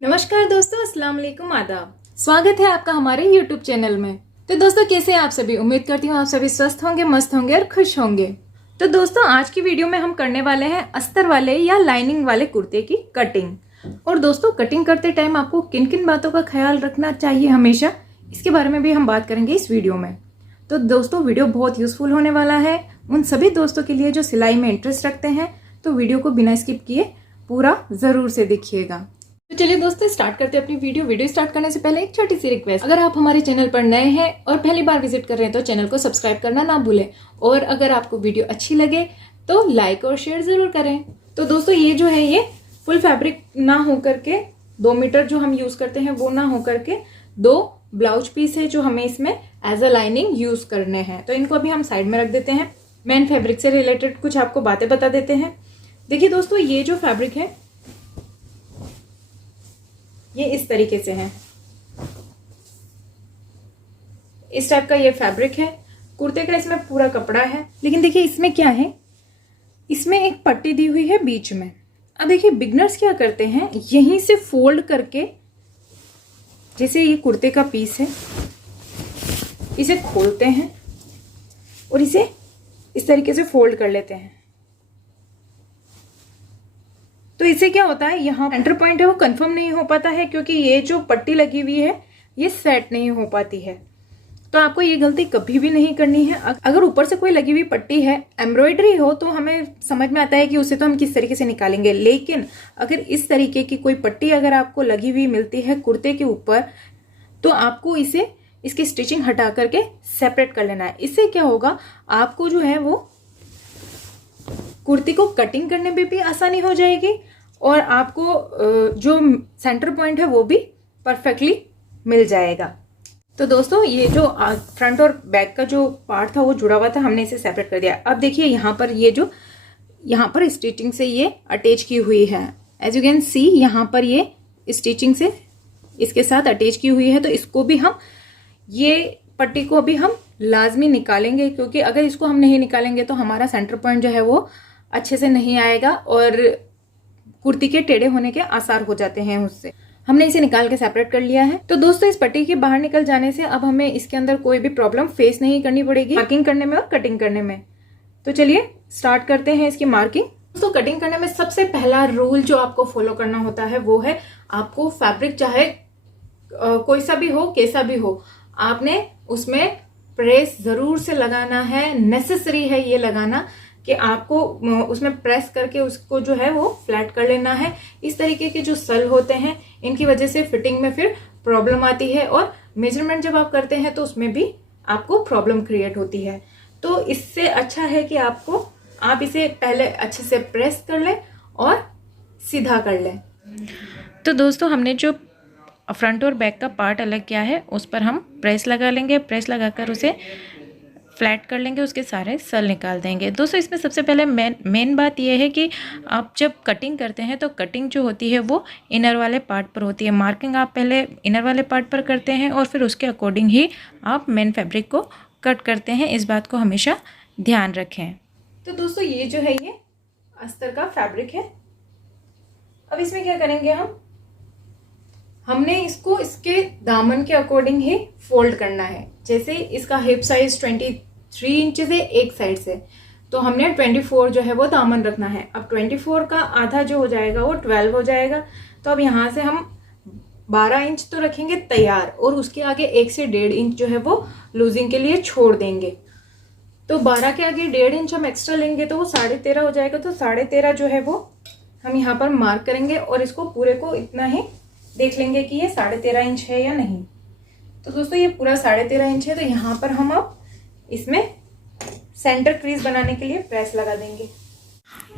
नमस्कार दोस्तों, अस्सलाम वालेकुम, आदाब। स्वागत है आपका हमारे YouTube चैनल में। तो दोस्तों, कैसे हैं आप सभी? उम्मीद करती हूँ आप सभी स्वस्थ होंगे, मस्त होंगे और खुश होंगे। तो दोस्तों, आज की वीडियो में हम करने वाले हैं अस्तर वाले या लाइनिंग वाले कुर्ते की कटिंग। और दोस्तों, कटिंग करते टाइम आपको किन किन बातों का ख्याल रखना चाहिए हमेशा, इसके बारे में भी हम बात करेंगे इस वीडियो में। तो दोस्तों, वीडियो बहुत यूजफुल होने वाला है उन सभी दोस्तों के लिए जो सिलाई में इंटरेस्ट रखते हैं। तो वीडियो को बिना स्किप किए पूरा जरूर से देखिएगा। तो चलिए दोस्तों, स्टार्ट करते हैं अपनी वीडियो स्टार्ट करने से पहले एक छोटी सी रिक्वेस्ट, अगर आप हमारे चैनल पर नए हैं और पहली बार विजिट कर रहे हैं तो चैनल को सब्सक्राइब करना ना भूलें। और अगर आपको वीडियो अच्छी लगे तो लाइक और शेयर जरूर करें। तो दोस्तों, ये जो है ये फुल फैब्रिक ना हो करके 2 मीटर जो हम यूज करते हैं वो ना हो करके 2 ब्लाउज पीस है जो हमें इसमें एज अ लाइनिंग यूज करने हैं। तो इनको अभी हम साइड में रख देते हैं। मेन फैब्रिक से रिलेटेड कुछ आपको बातें बता देते हैं। देखिए दोस्तों, ये जो फैब्रिक है ये इस तरीके से है, इस टाइप का ये फैब्रिक है कुर्ते का। इसमें पूरा कपड़ा है, लेकिन देखिए इसमें क्या है, इसमें एक पट्टी दी हुई है बीच में। अब देखिए बिगनर्स क्या करते हैं, यहीं से फोल्ड करके, जैसे ये कुर्ते का पीस है, इसे खोलते हैं और इसे इस तरीके से फोल्ड कर लेते हैं। तो इससे क्या होता है, यहाँ सेंटर पॉइंट है वो कंफर्म नहीं हो पाता है, क्योंकि ये जो पट्टी लगी हुई है ये सेट नहीं हो पाती है। तो आपको ये गलती कभी भी नहीं करनी है। अगर ऊपर से कोई लगी हुई पट्टी है, एम्ब्रॉयडरी हो, तो हमें समझ में आता है कि उसे तो हम किस तरीके से निकालेंगे। लेकिन अगर इस तरीके की कोई पट्टी अगर आपको लगी हुई मिलती है कुर्ते के ऊपर, तो आपको इसे इसकी स्टिचिंग हटा करके सेपरेट कर लेना है। इससे क्या होगा, आपको जो है वो कुर्ती को कटिंग करने में भी आसानी हो जाएगी और आपको जो सेंटर पॉइंट है वो भी परफेक्टली मिल जाएगा। तो दोस्तों, ये जो फ्रंट और बैक का जो पार्ट था वो जुड़ा हुआ था, हमने इसे सेपरेट कर दिया। अब देखिए यहाँ पर ये जो यहाँ पर स्टिचिंग से ये अटैच की हुई है, एज यू कैन सी यहाँ पर ये स्टिचिंग से इसके साथ अटैच की हुई है। तो इसको भी हम, ये पट्टी को भी हम लाजमी निकालेंगे, क्योंकि अगर इसको हम नहीं निकालेंगे तो हमारा सेंटर पॉइंट जो है वो अच्छे से नहीं आएगा और कुर्ती के टेढ़े होने के आसार हो जाते हैं उससे। हमने इसे निकाल के सेपरेट कर लिया है। तो दोस्तों, इस पट्टी के बाहर निकल जाने से अब हमें इसके अंदर कोई भी प्रॉब्लम फेस नहीं करनी पड़ेगी मार्किंग करने में और कटिंग करने में। तो चलिए स्टार्ट करते हैं इसकी मार्किंग। दोस्तों, कटिंग करने में सबसे पहला रूल जो आपको फॉलो करना होता है वो है, आपको फैब्रिक चाहे कोई सा भी हो, कैसा भी हो, आपने उसमें प्रेस जरूर से लगाना है। नेसेसरी है ये लगाना कि आपको उसमें प्रेस करके उसको जो है वो फ्लैट कर लेना है। इस तरीके के जो सल होते हैं इनकी वजह से फिटिंग में फिर प्रॉब्लम आती है और मेजरमेंट जब आप करते हैं तो उसमें भी आपको प्रॉब्लम क्रिएट होती है। तो इससे अच्छा है कि आप इसे पहले अच्छे से प्रेस कर लें और सीधा कर लें। तो दोस्तों, हमने जो फ्रंट और बैक का पार्ट अलग किया है उस पर हम प्रेस लगा लेंगे। प्रेस लगाकर उसे फ्लैट कर लेंगे, उसके सारे सल निकाल देंगे। दोस्तों, इसमें सबसे पहले मेन बात यह है कि आप जब कटिंग करते हैं तो कटिंग जो होती है वो इनर वाले पार्ट पर होती है। मार्किंग आप पहले इनर वाले पार्ट पर करते हैं और फिर उसके अकॉर्डिंग ही आप मेन फैब्रिक को कट करते हैं। इस बात को हमेशा ध्यान रखें। तो दोस्तों, ये जो है ये अस्तर का फैब्रिक है। अब इसमें क्या करेंगे, हमने इसको इसके दामन के अकॉर्डिंग ही फोल्ड करना है। जैसे इसका हिप साइज 23 इंचेस है एक साइड से, तो हमने 24 जो है वो दामन रखना है। अब 24 का आधा जो हो जाएगा वो 12 हो जाएगा। तो अब यहाँ से हम 12 इंच तो रखेंगे तैयार और उसके आगे 1 से 1.5 इंच जो है वो लूजिंग के लिए छोड़ देंगे। तो 12 के आगे 1.5 इंच हम एक्स्ट्रा लेंगे तो वो 13.5 हो जाएगा। तो 13.5 जो है वो हम यहाँ पर मार्क करेंगे और इसको पूरे को इतना ही देख लेंगे कि ये 13.5 इंच है या नहीं। तो दोस्तों, ये पूरा 13.5 इंच है। तो यहाँ पर हम अब इसमें सेंटर क्रीज बनाने के लिए प्रेस लगा देंगे।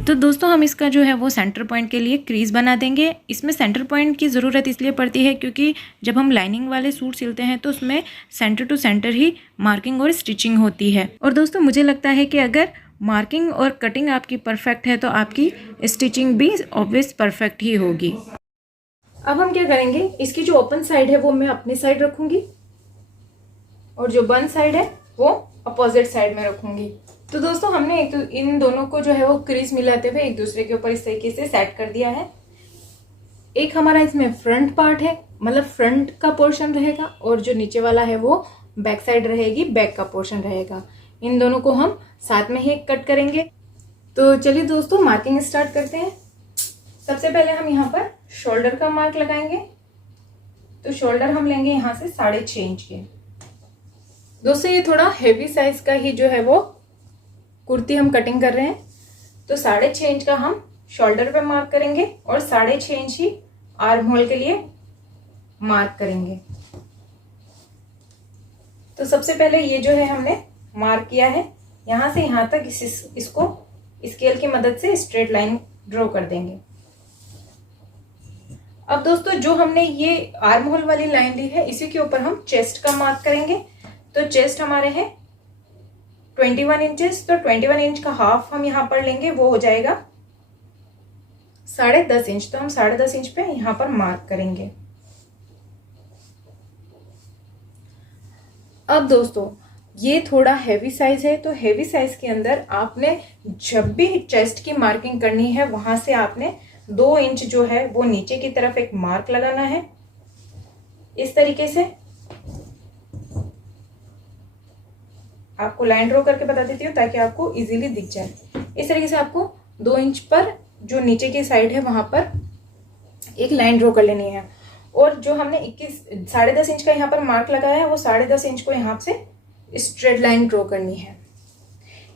तो दोस्तों, हम इसका जो है वो सेंटर पॉइंट के लिए क्रीज बना देंगे। इसमें सेंटर पॉइंट की ज़रूरत इसलिए पड़ती है क्योंकि जब हम लाइनिंग वाले सूट सिलते हैं तो उसमें सेंटर टू सेंटर ही मार्किंग और स्टिचिंग होती है। और दोस्तों, मुझे लगता है कि अगर मार्किंग और कटिंग आपकी परफेक्ट है तो आपकी स्टिचिंग भी ऑब्वियस परफेक्ट ही होगी। अब हम क्या करेंगे, इसकी जो ओपन साइड है वो मैं अपनी साइड रखूंगी और जो बंद साइड है वो अपोजिट साइड में रखूंगी। तो दोस्तों, हमने इन दोनों को जो है वो क्रीज मिलाते हुए एक दूसरे के ऊपर इस तरीके से सेट कर दिया है। एक हमारा इसमें फ्रंट पार्ट है, मतलब फ्रंट का पोर्शन रहेगा, और जो नीचे वाला है वो बैक साइड रहेगी, बैक का पोर्शन रहेगा। इन दोनों को हम साथ में ही कट करेंगे। तो चलिए दोस्तों मार्किंग स्टार्ट करते हैं। सबसे पहले हम यहाँ पर शोल्डर का मार्क लगाएंगे। तो शोल्डर हम लेंगे यहाँ से 6.5 इंच के। दोस्तों ये थोड़ा हेवी साइज का ही जो है वो कुर्ती हम कटिंग कर रहे हैं, तो 6.5 इंच का हम शोल्डर पे मार्क करेंगे और 6.5 इंच ही आर्म होल के लिए मार्क करेंगे। तो सबसे पहले ये जो है हमने मार्क किया है, यहां से यहां तक इसको स्केल की मदद से स्ट्रेट लाइन ड्रॉ कर देंगे। अब दोस्तों जो हमने ये आर्म होल वाली लाइन ली है, इसी के ऊपर हम चेस्ट का मार्क करेंगे। तो चेस्ट हमारे हैं 21 इंचेस, तो 21 इंच का हाफ हम यहाँ पर लेंगे, वो हो जाएगा 10.5 इंच। तो हम 10.5 इंच पे यहाँ पर मार्क करेंगे। अब दोस्तों ये थोड़ा हैवी साइज है, तो हैवी साइज के अंदर आपने जब भी चेस्ट की मार्किंग करनी है, वहां से आपने 2 इंच जो है वो नीचे की तरफ एक मार्क लगाना है, इस तरीके से। आपको लाइन ड्रॉ करके बता देती हूँ ताकि आपको इजीली दिख जाए। इस तरीके से आपको 2 इंच पर जो नीचे की साइड है वहां पर एक लाइन ड्रॉ कर लेनी है। और जो हमने 10.5 इंच का यहाँ पर मार्क लगाया है, वो 10.5 इंच को यहाँ से स्ट्रेट लाइन ड्रॉ करनी है।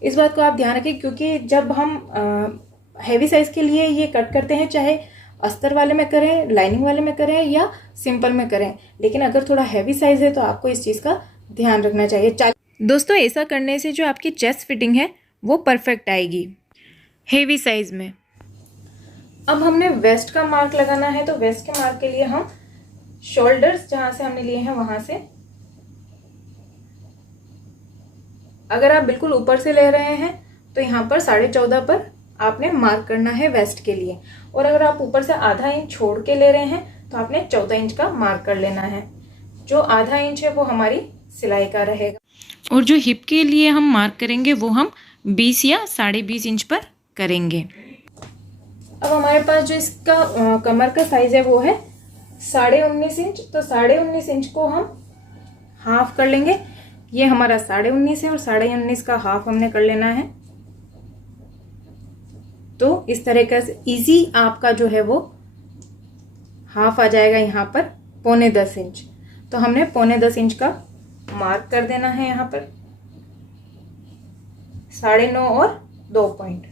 इस बात को आप ध्यान रखें, क्योंकि जब हम हैवी साइज के लिए ये कट करते हैं, चाहे अस्तर वाले में करें, लाइनिंग वाले में करें या सिंपल में करें, लेकिन अगर थोड़ा हैवी साइज है तो आपको इस चीज का ध्यान रखना चाहिए। दोस्तों ऐसा करने से जो आपकी चेस्ट फिटिंग है वो परफेक्ट आएगी हेवी साइज में। अब हमने वेस्ट का मार्क लगाना है, तो वेस्ट के मार्क के लिए हम शोल्डर्स जहां से हमने लिए हैं वहां से, अगर आप बिल्कुल ऊपर से ले रहे हैं तो यहाँ पर 14.5 पर आपने मार्क करना है वेस्ट के लिए, और अगर आप ऊपर से आधा इंच छोड़ के ले रहे हैं तो आपने 14 इंच का मार्क कर लेना है। जो आधा इंच है वो हमारी सिलाई का रहेगा, और जो हिप के लिए हम मार्क करेंगे वो हम 20 या 20.5 इंच पर करेंगे। अब हमारे पास जो इसका कमर का साइज है वो है 19.5 इंच, तो 19.5 इंच को हम हाफ कर लेंगे। ये हमारा 19.5 है और 19.5 का हाफ हमने कर लेना है। तो इस तरह का इजी आपका जो है वो हाफ आ जाएगा यहाँ पर 9.25 इंच। तो हमने 9.25 इंच का मार्क कर देना है यहाँ पर, 9.5 और 2 पॉइंट।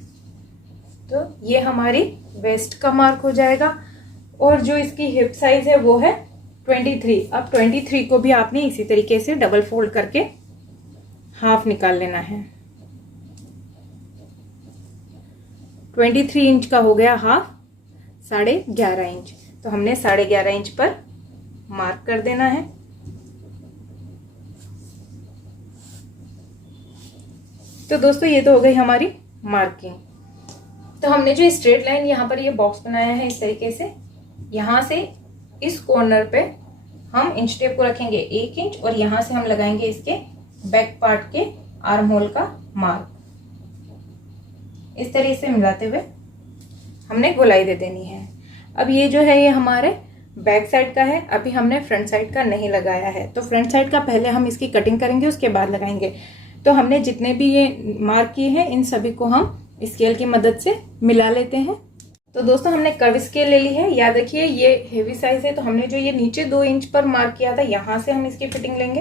तो ये हमारी वेस्ट का मार्क हो जाएगा। और जो इसकी हिप साइज है वो है 23। अब 23 को भी आपने इसी तरीके से डबल फोल्ड करके हाफ निकाल लेना है। 23 इंच का हो गया हाफ, 11.5 इंच। तो हमने 11.5 इंच पर मार्क कर देना है। तो दोस्तों ये तो हो गई हमारी मार्किंग। तो हमने जो स्ट्रेट लाइन यहाँ पर ये बॉक्स बनाया है इस तरीके से, यहाँ से इस कॉर्नर पे हम इंच टेप को रखेंगे 1 इंच, और यहाँ से हम लगाएंगे इसके बैक पार्ट के आर्म होल का मार्क। इस तरीके से मिलाते हुए हमने गोलाई दे देनी है। अब ये जो है ये हमारे बैक साइड का है, अभी हमने फ्रंट साइड का नहीं लगाया है। तो फ्रंट साइड का पहले हम इसकी कटिंग करेंगे, उसके बाद लगाएंगे। तो हमने जितने भी ये मार्क किए हैं इन सभी को हम स्केल की मदद से मिला लेते हैं। तो दोस्तों हमने कर्व स्केल ले ली है। याद रखिए ये हेवी साइज है, तो हमने जो ये नीचे 2 इंच पर मार्क किया था, यहां से हम इसकी फिटिंग लेंगे।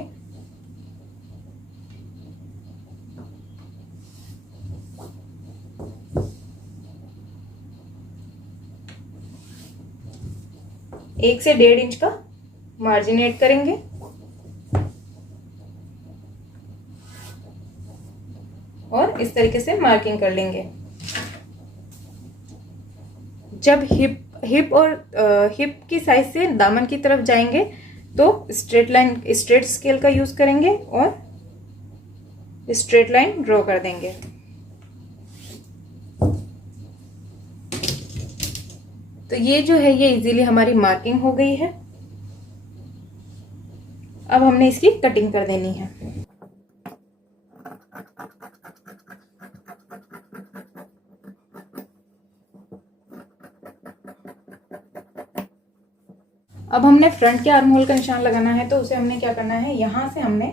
एक से 1.5 इंच का मार्जिन ऐड करेंगे, और इस तरीके से मार्किंग कर लेंगे। जब हिप और हिप की साइज से दामन की तरफ जाएंगे तो स्ट्रेट स्केल का यूज करेंगे और स्ट्रेट लाइन ड्रॉ कर देंगे। तो ये जो है ये इजीली हमारी मार्किंग हो गई है। अब हमने इसकी कटिंग कर देनी है। अब हमने फ्रंट के आर्म होल का निशान लगाना है, तो उसे हमने क्या करना है, यहां से हमने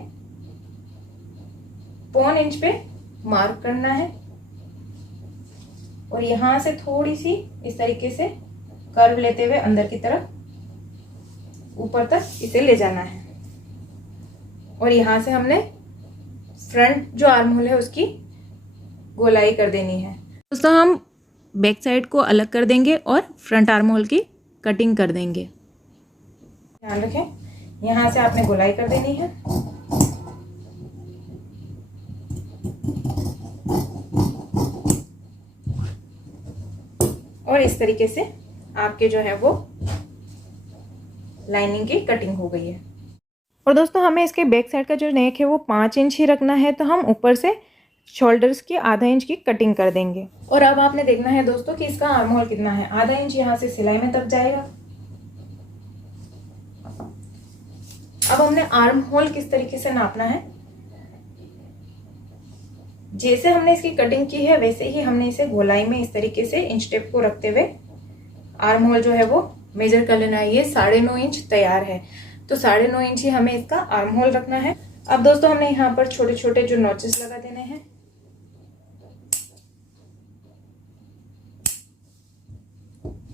1.25 इंच पे मार्क करना है और यहां से थोड़ी सी इस तरीके से कर्व लेते हुए अंदर की तरफ ऊपर तक इसे ले जाना है और यहां से हमने फ्रंट जो आर्म होल है उसकी गोलाई कर देनी है। दोस्तों हम बैक साइड को अलग कर देंगे और फ्रंट आर्म होल की कटिंग कर देंगे। ध्यान रखें, यहां से आपने गोलाई कर देनी है और इस तरीके से आपके जो है वो लाइनिंग की कटिंग हो गई है। और दोस्तों हमें इसके बैक साइड का जो नेक है वो 5 इंच ही रखना है, तो हम ऊपर से शोल्डर्स की आधा इंच की कटिंग कर देंगे। और अब आपने देखना है दोस्तों कि इसका आर्म होल कितना है, आधा इंच यहाँ से सिलाई में दब जाएगा। अब हमने आर्म होल किस तरीके से नापना है, जैसे हमने इसकी कटिंग की है वैसे ही हमने इसे गोलाई में इस तरीके से इंच टेप को रखते हुए आर्म होल जो है वो मेजर कर लेना है। ये 9.5 इंच तैयार है, तो 9.5 इंच ही हमें इसका आर्म होल रखना है। अब दोस्तों हमने यहाँ पर छोटे छोटे जो नॉचेस लगा देने हैं।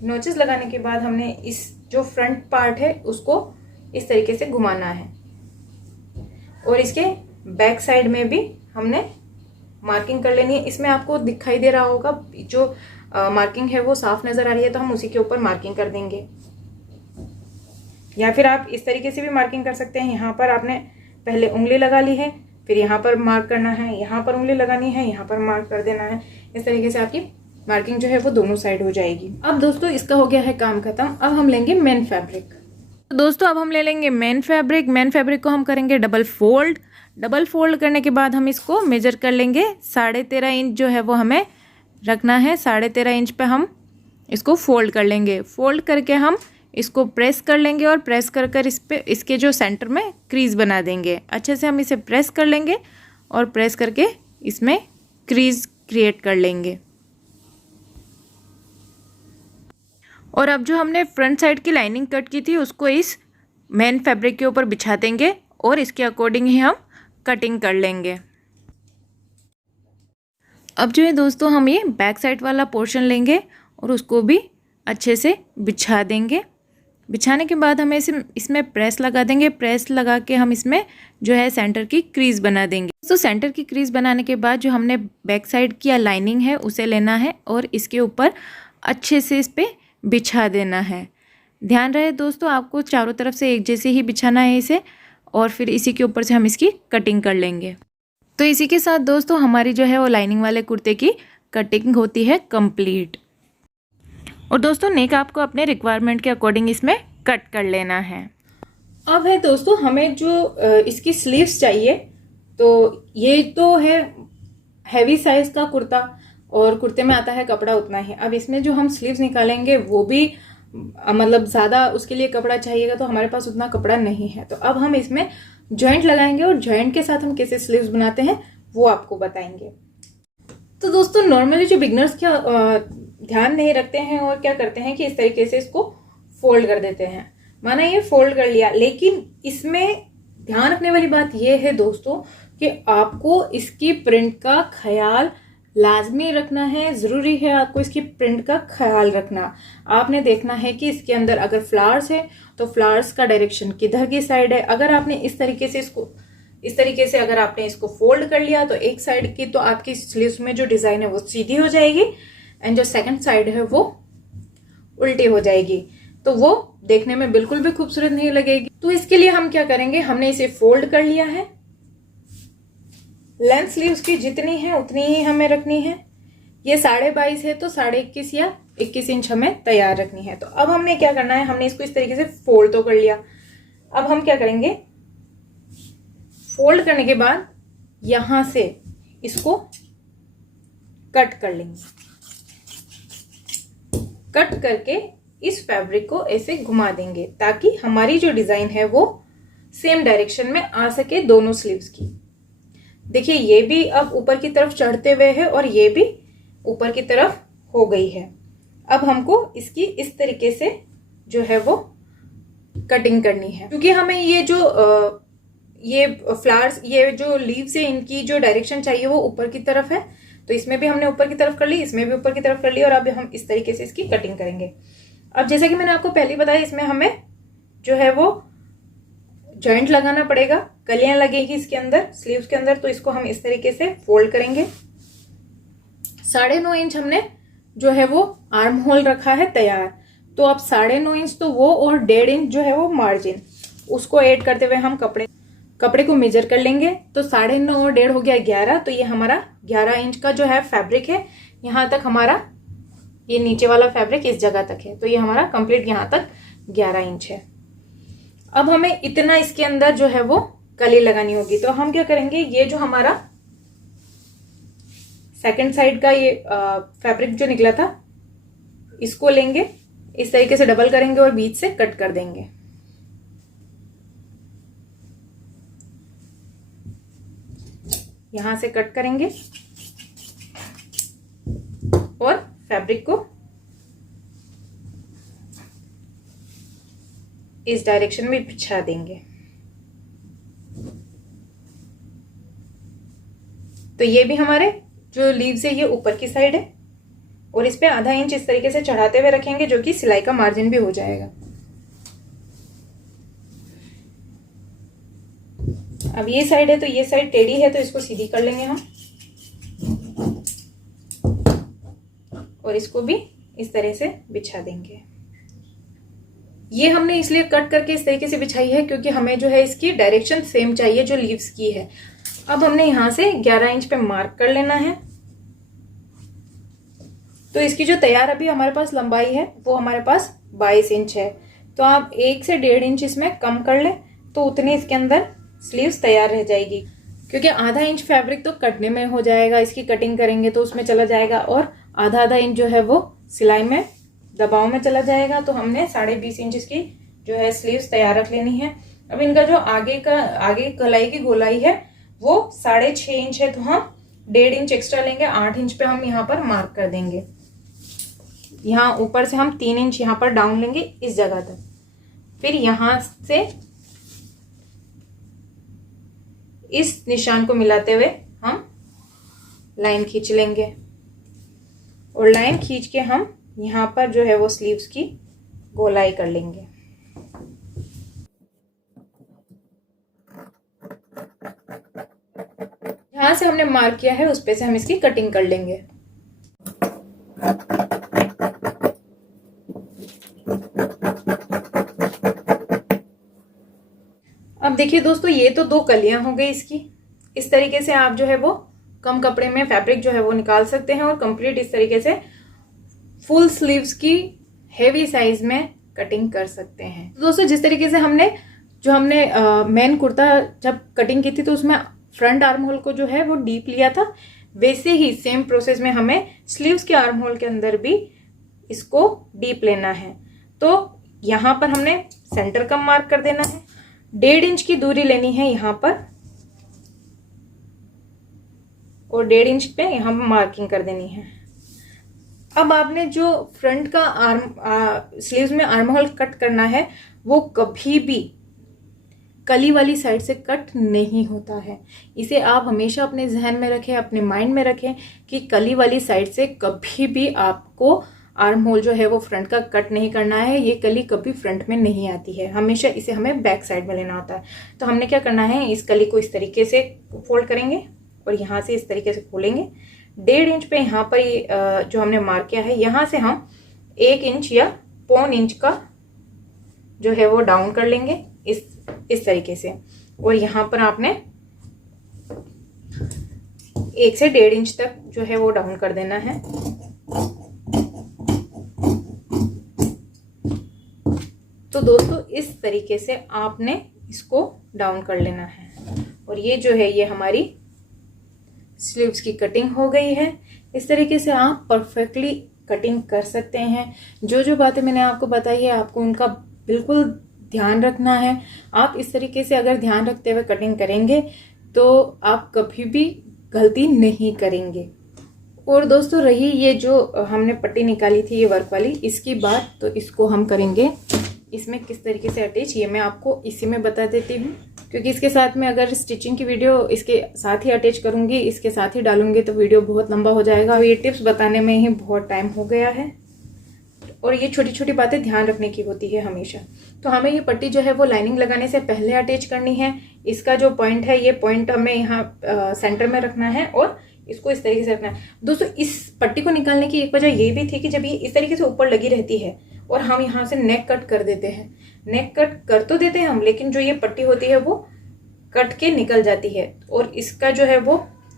नॉचेस लगाने के बाद हमने इस जो फ्रंट पार्ट है उसको इस तरीके से घुमाना है और इसके बैक साइड में भी हमने मार्किंग कर लेनी है। इसमें आपको दिखाई दे रहा होगा जो मार्किंग है वो साफ नजर आ रही है, तो हम उसी के ऊपर मार्किंग कर देंगे, या फिर आप इस तरीके से भी मार्किंग कर सकते हैं। यहाँ पर आपने पहले उंगली लगा ली है, फिर यहाँ पर मार्क करना है, यहाँ पर उंगली लगानी है, यहाँ पर मार्क कर देना है। इस तरीके से आपकी मार्किंग जो है वो दोनों साइड हो जाएगी। अब दोस्तों इसका हो गया है काम खत्म। अब हम लेंगे मेन फैब्रिक। तो दोस्तों अब हम ले लेंगे मेन फैब्रिक। मेन फैब्रिक को हम करेंगे डबल फोल्ड। डबल फोल्ड करने के बाद हम इसको मेजर कर लेंगे। 13.5 इंच जो है वो हमें रखना है। 13.5 इंच पे हम इसको फोल्ड कर लेंगे। फोल्ड करके हम इसको प्रेस कर लेंगे और प्रेस कर कर इस पे इसके जो सेंटर में क्रीज बना देंगे। अच्छे से हम इसे प्रेस कर लेंगे और प्रेस करके इसमें क्रीज क्रिएट कर लेंगे। और अब जो हमने फ्रंट साइड की लाइनिंग कट की थी उसको इस मेन फैब्रिक के ऊपर बिछा देंगे और इसके अकॉर्डिंग ही हम कटिंग कर लेंगे। अब जो है दोस्तों हम ये बैक साइड वाला पोर्शन लेंगे और उसको भी अच्छे से बिछा देंगे। बिछाने के बाद हमें इसमें प्रेस लगा देंगे। प्रेस लगा के हम इसमें जो है सेंटर की क्रीज बना देंगे। तो सेंटर की क्रीज बनाने के बाद जो हमने बैक साइड की लाइनिंग है उसे लेना है और इसके ऊपर अच्छे से इस पर बिछा देना है। ध्यान रहे दोस्तों आपको चारों तरफ से एक जैसे ही बिछाना है इसे, और फिर इसी के ऊपर से हम इसकी कटिंग कर लेंगे। तो इसी के साथ दोस्तों हमारी जो है वो लाइनिंग वाले कुर्ते की कटिंग होती है कंप्लीट। और दोस्तों नेक आपको अपने रिक्वायरमेंट के अकॉर्डिंग इसमें कट कर लेना है। अब है दोस्तों हमें जो इसकी स्लीव्स चाहिए, तो ये तो है हैवी साइज का कुर्ता और कुर्ते में आता है कपड़ा उतना ही। अब इसमें जो हम स्लीव्स निकालेंगे वो भी मतलब ज़्यादा उसके लिए कपड़ा चाहिएगा, तो हमारे पास उतना कपड़ा नहीं है। तो अब हम इसमें जॉइंट लगाएंगे और जॉइंट के साथ हम कैसे स्लीव्स बनाते हैं वो आपको बताएंगे। तो दोस्तों नॉर्मली जो बिगनर्स क्या ध्यान नहीं रखते हैं और क्या करते हैं कि इस तरीके से इसको फोल्ड कर देते हैं। माना ये फोल्ड कर लिया, लेकिन इसमें ध्यान रखने वाली बात यह है दोस्तों कि आपको इसकी प्रिंट का ख्याल लाजमी रखना है। जरूरी है आपको इसकी प्रिंट का ख्याल रखना। आपने देखना है कि इसके अंदर अगर फ्लावर्स है तो फ्लावर्स का डायरेक्शन किधर की साइड है। अगर आपने इस तरीके से अगर आपने इसको फोल्ड कर लिया तो एक साइड की तो आपकी स्लीव्स में जो डिजाइन है वो सीधी हो जाएगी एंड जो सेकंड साइड है वो उल्टी हो जाएगी, तो वो देखने में बिल्कुल भी खूबसूरत नहीं लगेगी। तो इसके लिए हम क्या करेंगे, हमने इसे फोल्ड कर लिया है। लेंथ स्लीव्स की जितनी है उतनी ही हमें रखनी है। ये 22.5 है तो 21.5 या 21 इंच हमें तैयार रखनी है। तो अब हमने क्या करना है, हमने इसको इस तरीके से फोल्ड तो कर लिया। अब हम क्या करेंगे, फोल्ड करने के बाद यहां से इसको कट कर लेंगे। कट करके इस फैब्रिक को ऐसे घुमा देंगे ताकि हमारी जो डिजाइन है वो सेम डायरेक्शन में आ सके दोनों स्लीव्स की। देखिए ये भी अब ऊपर की तरफ चढ़ते हुए है और ये भी ऊपर की तरफ हो गई है। अब हमको इसकी इस तरीके से जो है वो कटिंग करनी है, क्योंकि हमें ये जो ये फ्लावर्स, ये जो लीव्स है, इनकी जो डायरेक्शन चाहिए वो ऊपर की तरफ है। तो इसमें भी हमने ऊपर की तरफ कर ली, इसमें भी ऊपर की तरफ कर ली, और अब हम इस तरीके से इसकी कटिंग करेंगे। अब जैसा कि मैंने आपको पहले बताया, इसमें हमें जो है वो जॉइंट लगाना पड़ेगा, कलियां लगेगी इसके अंदर, स्लीव्स के अंदर। तो इसको हम इस तरीके से फोल्ड करेंगे। 9.5 इंच हमने जो है वो आर्म होल रखा है तैयार। तो अब 9.5 इंच तो वो, और 1.5 इंच जो है वो मार्जिन, उसको ऐड करते हुए हम कपड़े को मेजर कर लेंगे। तो 9.5 और 1.5 हो गया 11। तो ये हमारा 11 इंच का जो है फैब्रिक है। यहाँ तक हमारा ये नीचे वाला फैब्रिक इस जगह तक है। तो ये हमारा कंप्लीट यहाँ तक 11 इंच है। अब हमें इतना इसके अंदर जो है वो कली लगानी होगी। तो हम क्या करेंगे, ये जो हमारा सेकंड साइड का ये फैब्रिक जो निकला था, इसको लेंगे, इस तरीके से डबल करेंगे और बीच से कट कर देंगे। यहां से कट करेंगे और फैब्रिक को इस डायरेक्शन में बिछा देंगे। तो ये भी हमारे जो लीव्स है ये ऊपर की साइड है, और इस पे आधा इंच इस तरीके से चढ़ाते हुए रखेंगे, जो कि सिलाई का मार्जिन भी हो जाएगा। अब ये साइड है, तो ये साइड टेढ़ी है, तो इसको सीधी कर लेंगे हम, और इसको भी इस तरह से बिछा देंगे। ये हमने इसलिए कट करके इस तरीके से बिछाई है क्योंकि हमें जो है इसकी डायरेक्शन सेम चाहिए जो लीव्स की है। अब हमने यहां से 11 इंच पे मार्क कर लेना है। तो इसकी जो तैयार अभी हमारे पास लंबाई है वो हमारे पास 22 इंच है। तो आप 1 से 1.5 इंच इसमें कम कर लें, तो उतनी इसके अंदर स्लीव्स तैयार रह जाएगी। क्योंकि आधा इंच फैब्रिक तो कटने में हो जाएगा, इसकी कटिंग करेंगे तो उसमें चला जाएगा, और आधा इंच जो है वो सिलाई में, दबाव में चला जाएगा। तो हमने 20.5 इंच इसकी जो है स्लीव्स तैयार रख लेनी है। अब इनका जो आगे गलाई की गोलाई है वो 6.5 इंच है, तो हम 1.5 इंच एक्स्ट्रा लेंगे। 8 इंच पे हम यहाँ पर मार्क कर देंगे। यहाँ ऊपर से हम 3 इंच यहाँ पर डाउन लेंगे इस जगह तक। फिर यहां से इस निशान को मिलाते हुए हम लाइन खींच लेंगे, और लाइन खींच के हम यहाँ पर जो है वो स्लीव्स की गोलाई कर लेंगे। जहां से हमने मार्क किया है उस पे से हम इसकी कटिंग कर लेंगे। अब देखिए दोस्तों, ये तो 2 कलियां हो गई इसकी। इस तरीके से आप जो है वो कम कपड़े में फैब्रिक जो है वो निकाल सकते हैं, और कंप्लीट इस तरीके से फुल स्लीव्स की हेवी साइज में कटिंग कर सकते हैं। दोस्तों, जिस तरीके से हमने मेन कुर्ता जब कटिंग की थी तो उसमें फ्रंट आर्म होल को जो है वो डीप लिया था, वैसे ही सेम प्रोसेस में हमें स्लीव्स के आर्म होल के अंदर भी इसको डीप लेना है। तो यहां पर हमने सेंटर का मार्क कर देना है, 1.5 इंच की दूरी लेनी है यहां पर, और 1.5 इंच पे यहां पर मार्किंग कर देनी है। अब आपने जो फ्रंट का स्लीव्स में आर्म होल कट करना है वो कभी भी कली वाली साइड से कट नहीं होता है। इसे आप हमेशा अपने जहन में रखें, अपने माइंड में रखें कि कली वाली साइड से कभी भी आपको आर्म होल जो है वो फ्रंट का कट नहीं करना है। ये कली कभी फ्रंट में नहीं आती है, हमेशा इसे हमें बैक साइड में लेना होता है। तो हमने क्या करना है, इस कली को इस तरीके से फोल्ड करेंगे और यहाँ से इस तरीके से खोलेंगे। 1.5 इंच पे यहाँ पर जो हमने मार्क किया है, यहाँ से हम 1 इंच या 1.25 इंच का जो है वो डाउन कर लेंगे इस तरीके से, और यहाँ पर आपने 1 से 1.5 इंच तक जो है वो डाउन कर देना है। तो दोस्तों, इस तरीके से आपने इसको डाउन कर लेना है, और ये जो है ये हमारी स्लीव्स की कटिंग हो गई है। इस तरीके से आप परफेक्टली कटिंग कर सकते हैं। जो बातें मैंने आपको बताई है आपको उनका बिल्कुल ध्यान रखना है। आप इस तरीके से अगर ध्यान रखते हुए कटिंग करेंगे तो आप कभी भी गलती नहीं करेंगे। और दोस्तों, रही ये जो हमने पट्टी निकाली थी ये वर्क वाली, इसकी बात, तो इसको हम करेंगे इसमें किस तरीके से अटैच, ये मैं आपको इसी में बता देती हूँ, क्योंकि इसके साथ में अगर स्टिचिंग की वीडियो इसके साथ ही अटैच करूँगी, इसके साथ ही डालूंगी तो वीडियो बहुत लंबा हो जाएगा। ये टिप्स बताने में ही बहुत टाइम हो गया है और ये छोटी छोटी बातें ध्यान रखने की होती है हमेशा। तो हमें ये पट्टी जो है वो लाइनिंग लगाने से पहले अटैच करनी है। इसका जो पॉइंट है, ये पॉइंट हमें यहाँ सेंटर में रखना है और इसको इस तरीके से रखना है। दोस्तों इस पट्टी को निकालने की एक वजह ये भी थी कि जब ये इस तरीके से ऊपर लगी रहती है और हम यहाँ से नेक कट कर देते हैं, नेक कट कर तो देते हैं हम, लेकिन जो ये पट्टी होती है वो कट के निकल जाती है और इसका जो है वो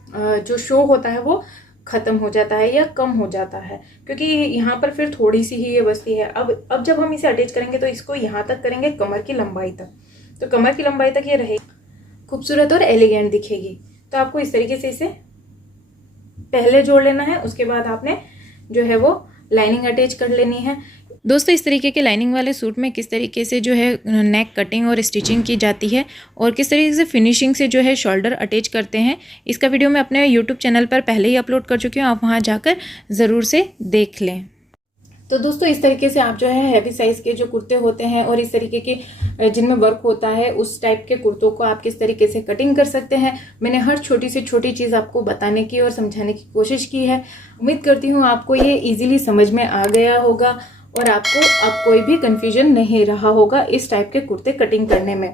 जो शो होता है वो खत्म हो जाता है या कम हो जाता है, क्योंकि यहाँ पर फिर थोड़ी सी ही ये बचती है। अब जब हम इसे अटैच करेंगे तो इसको यहाँ तक करेंगे, कमर की लंबाई तक, तो कमर की लंबाई तक ये रहेगी, खूबसूरत और एलिगेंट दिखेगी। तो आपको इस तरीके से इसे पहले जोड़ लेना है, उसके बाद आपने जो है वो लाइनिंग अटैच कर लेनी है। दोस्तों इस तरीके के लाइनिंग वाले सूट में किस तरीके से जो है नेक कटिंग और स्टिचिंग की जाती है और किस तरीके से फिनिशिंग से जो है शोल्डर अटैच करते हैं, इसका वीडियो मैं अपने यूट्यूब चैनल पर पहले ही अपलोड कर चुकी हूँ, आप वहाँ जाकर ज़रूर से देख लें। तो दोस्तों इस तरीके से आप जो है हैवी साइज़ के जो कुर्ते होते हैं और इस तरीके के जिनमें वर्क होता है उस टाइप के कुर्तों को आप किस तरीके से कटिंग कर सकते हैं। मैंने हर छोटी से छोटी चीज़ आपको बताने की और समझाने की कोशिश की है। उम्मीद करती हूँ आपको ये ईजिली समझ में आ गया होगा और आपको अब कोई भी कन्फ्यूजन नहीं रहा होगा इस टाइप के कुर्ते कटिंग करने में।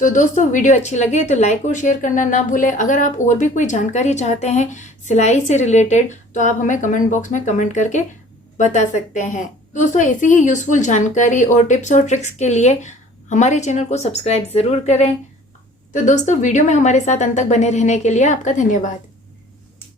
तो दोस्तों वीडियो अच्छी लगे तो लाइक और शेयर करना ना भूलें। अगर आप और भी कोई जानकारी चाहते हैं सिलाई से रिलेटेड तो आप हमें कमेंट बॉक्स में कमेंट करके बता सकते हैं। दोस्तों ऐसी ही यूजफुल जानकारी और टिप्स और ट्रिक्स के लिए हमारे चैनल को सब्सक्राइब जरूर करें। तो दोस्तों वीडियो में हमारे साथ अंत तक बने रहने के लिए आपका धन्यवाद।